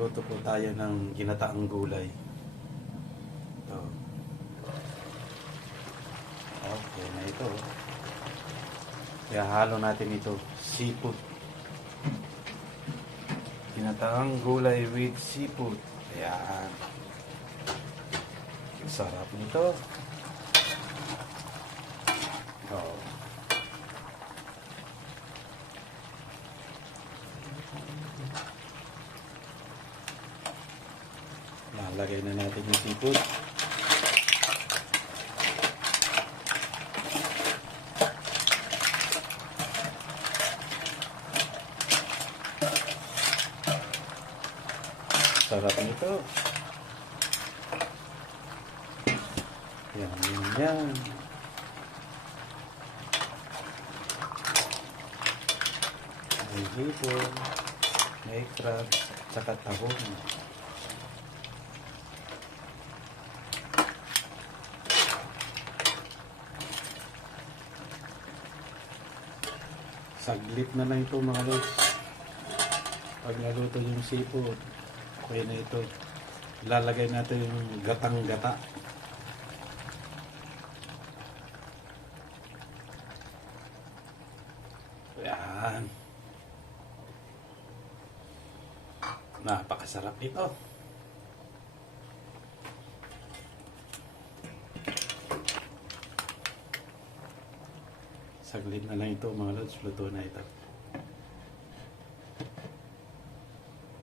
Magluto po tayo ng ginataang gulay. Ito. Okay na ito. Ihahalo natin ito. Seafood. Ginataang gulay with seafood. Ayan. Sarap nito. Oh. Lalagay na natin yung seafood. Sarap nito. Yan, yan, yan. May hipon, may crab, tsaka tahong. Saglit na lang ito mga lods. Pag naluto yung seafood, okay na ito. Ilalagay natin yung gatang-gata. Ayan. Napakasarap ito. Saglit na lang ito mga lods, luto na ito.